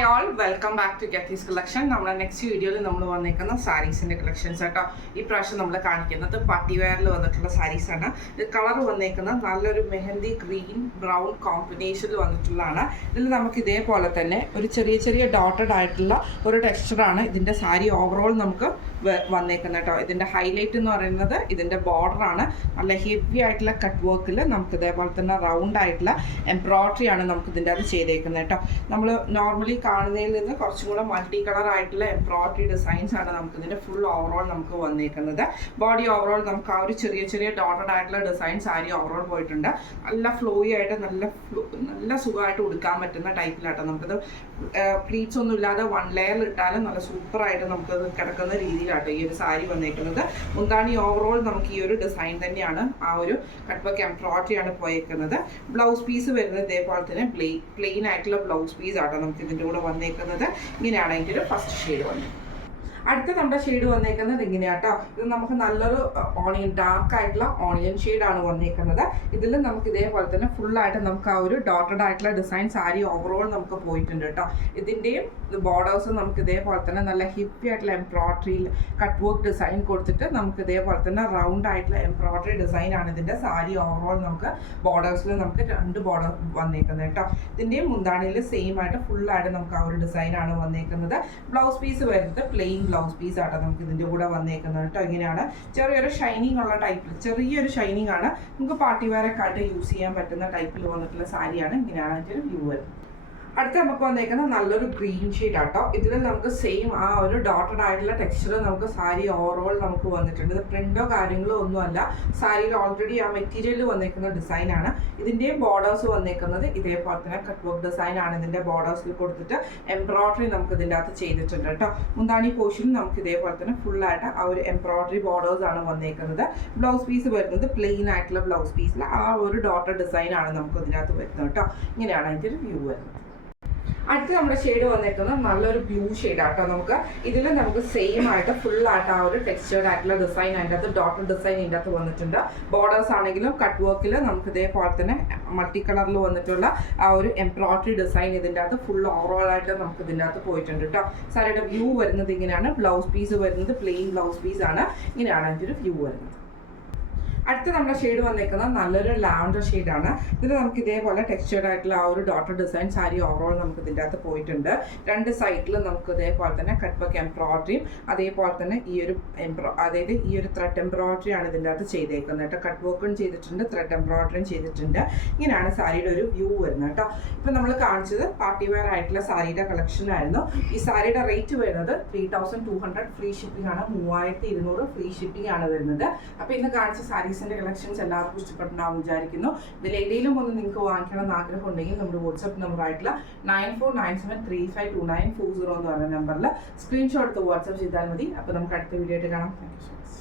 Hi all welcome back to Geethi's collection. നമ്മുടെ next വീഡിയോയിൽ നമ്മൾ വന്നേക്കുന്ന സാരീസിൻ്റെ കളക്ഷൻസ് കേട്ടോ. ഈ പ്രാവശ്യം നമ്മൾ കാണിക്കുന്നത് പാർട്ടി വെയറിൽ വന്നിട്ടുള്ള സാരീസാണ്. ഇത് കളർ വന്നേക്കുന്നത് നല്ലൊരു മെഹന്തി ഗ്രീൻ ബ്രൗൺ കോമ്പിനേഷനിൽ വന്നിട്ടുള്ളതാണ്. ഇതിൽ നമുക്ക് ഇതേപോലെ തന്നെ ഒരു ചെറിയ ചെറിയ ഡോട്ടഡ് ആയിട്ടുള്ള ഒരു ടെക്സ്ചറാണ് ഇതിൻ്റെ സാരി ഓവറോൾ നമുക്ക് വന്നേക്കുന്നത് കേട്ടോ. ഇതിൻ്റെ ഹൈലൈറ്റ് എന്ന് പറയുന്നത് ഇതിൻ്റെ ബോർഡറാണ്. നല്ല ഹെവി ആയിട്ടുള്ള കട്ട് വർക്കിൽ നമുക്ക് ഇതേപോലെ തന്നെ റൗണ്ട് ആയിട്ടുള്ള എംബ്രോയ്ഡറിയാണ് നമുക്ക് ഇതിൻ്റെ അത് ചെയ്തേക്കുന്നത് കേട്ടോ. നമ്മൾ നോർമലി കാണുന്നതിൽ നിന്ന് കുറച്ചും കൂടെ മൾട്ടി കളർ ആയിട്ടുള്ള എംബ്രോയ്ഡറി ഡിസൈൻസ് ആണ് നമുക്ക് ഇതിൻ്റെ ഫുൾ ഓവറോൾ നമുക്ക് വന്നേക്കുന്നത്. ബോഡി ഓവറോൾ നമുക്ക് ആ ഒരു ചെറിയ ചെറിയ ഡോട്ടഡ് ആയിട്ടുള്ള ഡിസൈൻ സാരി ഓവറോൾ പോയിട്ടുണ്ട്. നല്ല ഫ്ലോയി ആയിട്ട് നല്ല സുഖമായിട്ട് ഉടുക്കാൻ പറ്റുന്ന ടൈപ്പിലാട്ടോ. നമുക്കത് പ്ലീറ്റ്സ് ഒന്നും ഇല്ലാതെ വൺ ലെയർ ഇട്ടാലും നല്ല സൂപ്പറായിട്ട് നമുക്കത് കിടക്കുന്ന രീതിയിലാട്ടോ ഈ ഒരു സാരി വന്നേക്കുന്നത്. മുന്താണി ഓവറോൾ നമുക്ക് ഈ ഒരു ഡിസൈൻ തന്നെയാണ്, ആ ഒരു കട്ട് വർക്ക് എംബ്രോയ്ഡറി ആണ് പോയേക്കുന്നത്. ബ്ലൗസ് പീസ് വരുന്നത് ഇതേപോലെ തന്നെ പ്ലെയിൻ ആയിട്ടുള്ള ബ്ലൗസ് പീസ് ആട്ടോ നമുക്ക് ഇതിൻ്റെ കൂടെ വന്നേക്കുന്നത്. ഇങ്ങനെയാണ് അതിൻ്റെ ഒരു ഫസ്റ്റ് ഷെയ്ഡ് വന്നത്. അടുത്ത നമ്മുടെ ഷെയ്ഡ് വന്നേക്കുന്നത് ഇങ്ങനെയാട്ടോ. ഇത് നമുക്ക് നല്ലൊരു ഓണിയൻ ഡാർക്ക് ആയിട്ടുള്ള ഓണിയൻ ഷെയ്ഡാണ് വന്നേക്കുന്നത്. ഇതിൽ നമുക്ക് ഇതേപോലെ തന്നെ ഫുള്ളായിട്ട് നമുക്ക് ആ ഒരു ഡോട്ടഡ് ആയിട്ടുള്ള ഡിസൈൻ സാരി ഓവറോൾ നമുക്ക് പോയിട്ടുണ്ട് കേട്ടോ. ഇതിൻ്റെയും ബോർഡേഴ്സ് നമുക്ക് ഇതേപോലെ തന്നെ നല്ല ഹിപ്പി ആയിട്ടുള്ള എംബ്രോയ്ഡറിയിൽ കട്ട് വർക്ക് ഡിസൈൻ കൊടുത്തിട്ട് നമുക്ക് ഇതേപോലെ തന്നെ റൗണ്ട് ആയിട്ടുള്ള എംബ്രോയ്ഡറി ഡിസൈൻ ആണ് ഇതിൻ്റെ സാരി ഓവറോൾ നമുക്ക് ബോർഡേഴ്സിൽ നമുക്ക് 2 ബോർഡർ വന്നേക്കുന്നത് കേട്ടോ. ഇതിൻ്റെയും മുന്താണിയിൽ സെയിം ആയിട്ട് ഫുള്ളായിട്ട് നമുക്ക് ആ ഒരു ഡിസൈനാണ് വന്നേക്കുന്നത്. ബ്ലൗസ് പീസ് വരുന്നത് പ്ലെയിൻ ബ്ലൗസ് പീസ് ആട്ടോ നമുക്ക് ഇതിൻ്റെ കൂടെ വന്നേക്കുന്നത് കേട്ടോ. ഇങ്ങനെയാണ് ചെറിയൊരു ഷൈനിങ് ഉള്ള ടൈപ്പിൽ, ചെറിയൊരു ഷൈനിങ് ആണ്, നമുക്ക് പാർട്ടി വെയറൊക്കെ ആയിട്ട് യൂസ് ചെയ്യാൻ പറ്റുന്ന ടൈപ്പിൽ വന്നിട്ടുള്ള സാരിയാണ്. ഇങ്ങനെയാണ് അതിൻ്റെ വ്യൂ വരുന്നത്. അടുത്ത നമുക്ക് വന്നേക്കുന്നത് നല്ലൊരു ഗ്രീൻ ഷെയ്ഡ് ആട്ടോ. ഇതിൽ നമുക്ക് സെയിം ആ ഒരു ഡോട്ടഡ് ആയിട്ടുള്ള ടെക്സ്ചർ നമുക്ക് സാരി ഓവറോൾ നമുക്ക് വന്നിട്ടുണ്ട്. ഇത് പ്രിന്റോ കാര്യങ്ങളോ ഒന്നുമല്ല, സാരിയിൽ ഓൾറെഡി ആ മെറ്റീരിയലിൽ വന്നേക്കുന്ന ഡിസൈനാണ്. ഇതിൻ്റെയും ബോർഡേഴ്സ് വന്നേക്കുന്നത് ഇതേപോലെ തന്നെ കട്ട് വർക്ക് ഡിസൈൻ ആണ് ഇതിൻ്റെ ബോർഡേഴ്സിൽ കൊടുത്തിട്ട് എംബ്രോയ്ഡറി നമുക്ക് ഇതിൻ്റെ അകത്ത് ചെയ്തിട്ടുണ്ട് കേട്ടോ. മുന്താണി പോർഷനിൽ നമുക്ക് ഇതേപോലെ തന്നെ ഫുള്ളായിട്ട് ആ ഒരു എംബ്രോയ്ഡറി ബോർഡേഴ്സ് ആണ് വന്നേക്കുന്നത്. ബ്ലൗസ് പീസ് വരുന്നത് പ്ലെയിൻ ആയിട്ടുള്ള ബ്ലൗസ് പീസിൽ ആ ഒരു ഡോട്ടഡ് ഡിസൈൻ ആണ് നമുക്ക് ഇതിനകത്ത് വരുന്നത് കേട്ടോ. ഇങ്ങനെയാണ് അതിൻ്റെ ഒരു വ്യൂ വരുന്നത്. അടുത്ത് നമ്മുടെ ഷെയ്ഡ് വന്നേക്കുന്നത് നല്ലൊരു ബ്ലൂ ഷെയ്ഡ് ആട്ടോ. നമുക്ക് ഇതിൽ നമുക്ക് സെയിം ആയിട്ട് ഫുള്ളായിട്ട് ആ ഒരു ടെക്സ്ചേർഡ് ആയിട്ടുള്ള ഡിസൈൻ അതിൻ്റെ അകത്ത് ഡോട്ടഡ് ഡിസൈൻ ഇതിൻ്റെ അകത്ത് വന്നിട്ടുണ്ട്. ബോർഡേഴ്സ് ആണെങ്കിലും കട്ട് വർക്കിൽ നമുക്ക് ഇതേപോലെ തന്നെ മൾട്ടി കളറിൽ വന്നിട്ടുള്ള ആ ഒരു എംബ്രോയ്ഡറി ഡിസൈൻ ഇതിൻ്റെ അകത്ത് ഫുൾ ഓവറോൾ ആയിട്ട് നമുക്ക് ഇതിൻ്റെ അകത്ത് പോയിട്ടുണ്ട് കേട്ടോ. സാരിയുടെ വ്യൂ വരുന്നത് ഇങ്ങനെയാണ്. ബ്ലൗസ് പീസ് വരുന്നത് പ്ലെയിൻ ബ്ലൗസ് പീസ് ആണ്. ഇങ്ങനെയാണ് അതിൻ്റെ ഒരു വ്യൂ വരുന്നത്. അടുത്ത നമ്മുടെ ഷെയ്ഡ് വന്നേക്കുന്നത് നല്ലൊരു ലാവൻഡർ ഷെയ്ഡാണ്. ഇതിൽ നമുക്ക് ഇതേപോലെ ടെക്സ്ചേർഡ് ആയിട്ടുള്ള ആ ഒരു ഡോട്ടർ ഡിസൈൻ സാരി ഓവറോൾ നമുക്ക് ഇതിൻ്റെ അകത്ത് പോയിട്ടുണ്ട്. 2 സൈഡിലും നമുക്ക് ഇതേപോലെ തന്നെ കട്ട് വർക്ക് എംബ്രോയ്ഡറിയും അതേപോലെ തന്നെ അതായത് ഈ ഒരു ത്രെഡ് എംബ്രോയ്ഡറി ആണ് ഇതിൻ്റെ അകത്ത് ചെയ്തേക്കുന്നത് കേട്ടോ. കട്ട് വർക്കും ചെയ്തിട്ടുണ്ട്, ത്രെഡ് എംബ്രോയ്ഡറിയും ചെയ്തിട്ടുണ്ട്. ഇങ്ങനെയാണ് സാരിയുടെ ഒരു വ്യൂ വരുന്നത് കേട്ടോ. ഇപ്പം നമ്മൾ കാണിച്ചത് പാർട്ടി വെയർ ആയിട്ടുള്ള സാരിയുടെ കളക്ഷൻ ആയിരുന്നു. ഈ സാരിയുടെ റേറ്റ് വരുന്നത് 3200 ഫ്രീ ഷിപ്പിംഗ് ആണ്. 3200 ഫ്രീ ഷിപ്പിംഗ് ആണ് വരുന്നത്. അപ്പോൾ ഇന്ന് കാണിച്ച സാരീസിൻ്റെ കളക്ഷൻസ് എല്ലാവർക്കും ഇഷ്ടപ്പെട്ടുണ്ടാവും വിചാരിക്കുന്നു. ഇതിൽ ഏതെങ്കിലും ഒന്ന് നിങ്ങൾക്ക് വാങ്ങിക്കണം എന്ന് ആഗ്രഹം ഉണ്ടെങ്കിൽ നമ്മുടെ വാട്സ്ആപ്പ് നമ്പർ ആയിട്ടുള്ള 9497352940 എന്ന് പറയുന്ന നമ്പറിൽ സ്ക്രീൻഷോട്ട് എടുത്ത് വാട്സ്ആപ്പ് ചെയ്താൽ മതി. അപ്പോൾ നമുക്ക് അടുത്ത വീഡിയോ ആയിട്ട് കാണാം. Thank you so much.